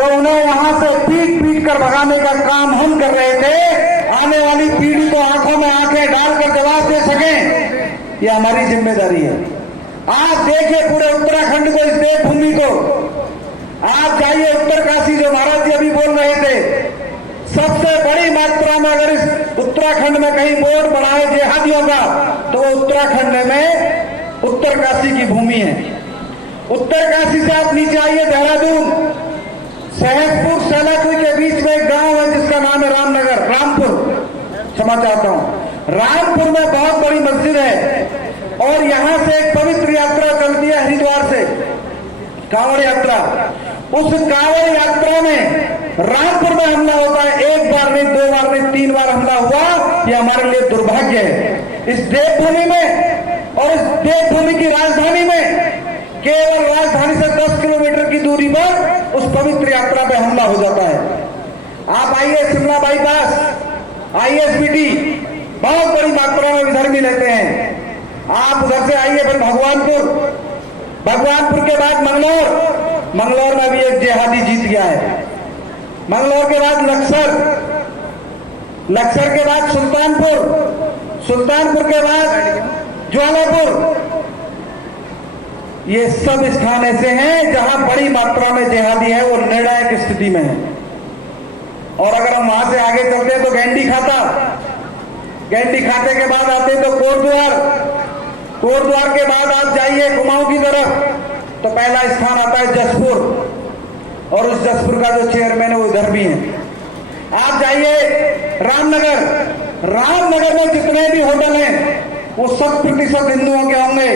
तो उन्हें यहां से पीट पीट कर भगाने का काम हम कर रहे थे। आने वाली पीढ़ी को आंखों में आंखें डालकर जवाब दे सकें, यह हमारी जिम्मेदारी है। आप देखिए पूरे उत्तराखंड को, इस देवभूमि को, आप जाइए उत्तरकाशी, जो महाराज जी अभी बोल रहे थे, सबसे बड़ी मात्रा में अगर इस उत्तराखंड में कहीं बोर्ड बना है जिहादियों का, तो वो उत्तराखंड में उत्तरकाशी की भूमि है। उत्तरकाशी से आप नीचे आइए, देहरादून, सहसपुर, सैलाकुई के बीच में एक गांव है जिसका नाम है रामनगर, रामपुर, क्षमा चाहता हूं। रामपुर में बहुत बड़ी मस्जिद है और यहां से एक पवित्र यात्रा चलती है हरिद्वार से, कांवड़ यात्रा। उस कांवड़ यात्रा में रामपुर में हमला होता है। एक बार नहीं, दो बार नहीं, 3 बार हमला हुआ। यह हमारे लिए दुर्भाग्य है। इस देवभूमि में और इस देवभूमि की राजधानी में, केवल राजधानी से 10 किलोमीटर की दूरी पर उस पवित्र यात्रा पे हमला हो जाता है। आप आइए शिमला बाईपास, ISBT, बहुत बड़ी मात्रा में विधर्मी लेते हैं। आप उधर से आइए फिर भगवानपुर, भगवानपुर के बाद मंगलौर, मंगलौर में भी एक जिहादी जीत गया है। मंगलौर के बाद लक्सर, लक्सर के बाद सुल्तानपुर, सुल्तानपुर के बाद ज्वालापुर। ये सब स्थान ऐसे हैं जहां बड़ी मात्रा में जिहादी है, वो निर्णायक स्थिति में है। और अगर हम वहां से आगे चलते हैं तो गैंडी खाता, गैंडी खाते के बाद आते हैं तो कोटद्वार, कोटद्वार के बाद आप जाइए कुमाऊं की तरफ, तो पहला स्थान आता है जसपुर, और उस जसपुर का जो चेयरमैन है वो इधर भी है। आप जाइए रामनगर, रामनगर में जितने भी होटल हैं वो 100% हिंदुओं के होंगे,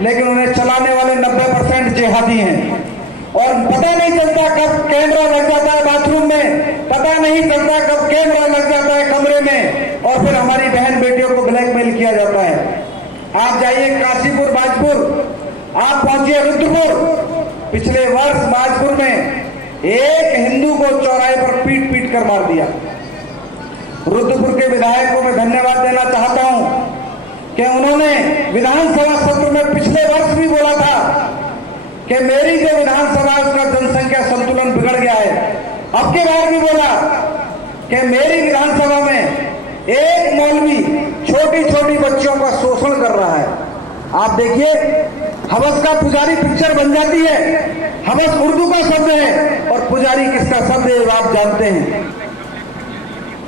लेकिन उन्हें चलाने वाले 90% जिहादी हैं। और पता नहीं चलता कब कैमरा लग जाता है बाथरूम में, पता नहीं चलता कब कैमरा लग जाता है कमरे में, और फिर हमारी बहन बेटियों को ब्लैकमेल किया जाता है। आप जाइए काशीपुर, बाजपुर, आप पहुंचिए रुद्रपुर। पिछले वर्ष बाजपुर में एक हिंदू को चौराहे पर पीट पीट कर मार दिया। रुद्रपुर के विधायक को मैं धन्यवाद देना चाहता हूं कि उन्होंने विधानसभा सत्र में पिछले वर्ष भी बोला था कि मेरी जो विधानसभा है उसका जनसंख्या संतुलन बिगड़ गया है। अब के बार भी बोला कि मेरी विधानसभा में एक मौलवी छोटी छोटी बच्चियों का शोषण कर रहा है। आप देखिए, हवस का पुजारी पिक्चर बन जाती है। हवस उर्दू का शब्द है और पुजारी किसका शब्द है आप जानते हैं।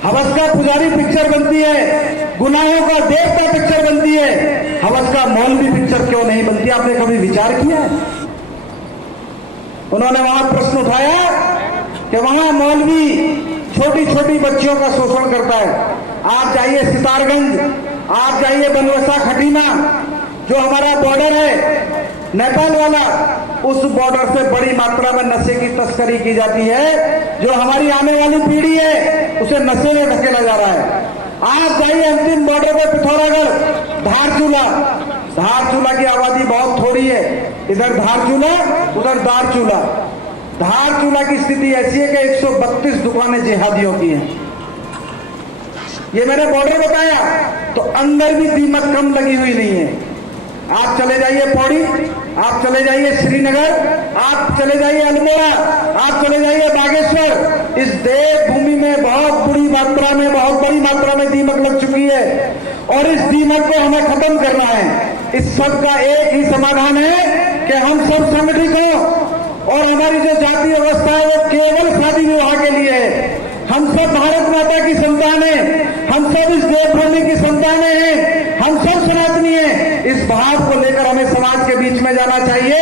हवस का पुजारी पिक्चर बनती है, गुनाहों का देवता पिक्चर बनती है, हवस का मौलवी पिक्चर क्यों नहीं बनती? आपने कभी विचार किया है? उन्होंने वहां प्रश्न उठाया कि वहां मौलवी छोटी छोटी बच्चियों का शोषण करता है। आप जाइए सितारगंज, आप जाइए बनवसा खटीमा, जो हमारा बॉर्डर है नेपाल वाला, उस बॉर्डर से बड़ी मात्रा में नशे की तस्करी की जाती है। जो हमारी आने वाली पीढ़ी है उसे नशे में धकेला जा रहा है। आप जाइए अंतिम बॉर्डर पे पिथौरागढ़, धारचूला, धारचूला की आबादी बहुत थोड़ी है, इधर धारचूला उधर दारचूला। धारचूला की स्थिति ऐसी है कि 132 दुकानें जिहादियों की हैं। ये मैंने बॉर्डर बताया, तो अंदर भी दीमक कम लगी हुई नहीं है। आप चले जाइए पौड़ी, आप चले जाइए श्रीनगर, आप चले जाइए अल्मोड़ा, आप चले जाइए बागेश्वर। इस देवभूमि में बहुत बड़ी मात्रा में, बहुत बड़ी मात्रा में दीमक लग चुकी है और इस दीमक को हमें खत्म करना है। इस सब का एक ही समाधान है कि हम सब संगठित हों और हमारी जो जाति व्यवस्था है वो केवल शादी विवाह के लिए है। हम सब भारत माता की संतान हैं, हम सब इस देवभूमि की संतानें हैं, हम सब सनातनी हैं। इस भाव को लेकर हमें समाज के बीच में जाना चाहिए,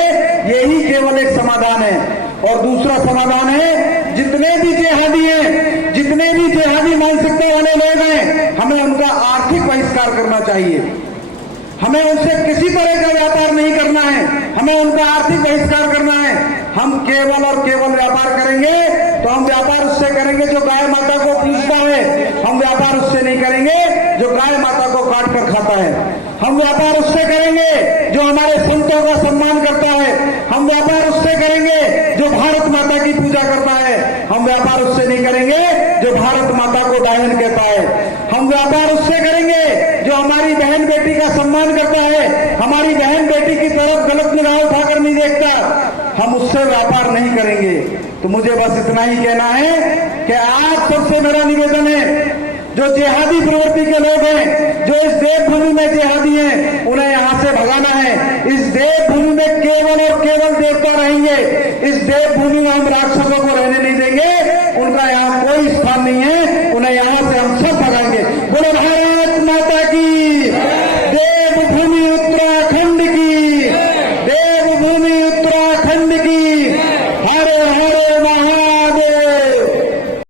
यही केवल एक समाधान है। और दूसरा समाधान है, जितने भी जिहादी हैं, जितने भी जिहादी मानसिकता वाले लोग हैं, हमें उनका आर्थिक बहिष्कार करना चाहिए। हमें उनसे किसी तरह का व्यापार नहीं करना है, हमें उनका आर्थिक बहिष्कार करना है। हम केवल और केवल व्यापार करेंगे तो हम व्यापार उससे करेंगे जो गाय माता को पूजता है, हम व्यापार उससे नहीं करेंगे जो गाय माता को काट कर खाता है। हम व्यापार उससे करेंगे जो हमारे संतों का सम्मान करता है, हम व्यापार उससे करेंगे जो भारत माता की पूजा करता है। हम व्यापार उससे नहीं करेंगे जो भारत माता को डायन कहता है। हम व्यापार उससे करेंगे जो हमारी बहन बेटी का सम्मान करता है, हमारी बहन बेटी की तरफ गलत निगाह उठाकर नहीं देखता। हम उससे व्यापार नहीं करेंगे। तो मुझे बस इतना ही कहना है कि आप सबसे मेरा निवेदन है, जो जिहादी प्रवृत्ति के लोग हैं, जो इस देवभूमि में जिहादी हैं, उन्हें यहां से भगाना है। इस देवभूमि में केवल और केवल देवता रहेंगे। इस देवभूमि में हम राक्षसों को रहने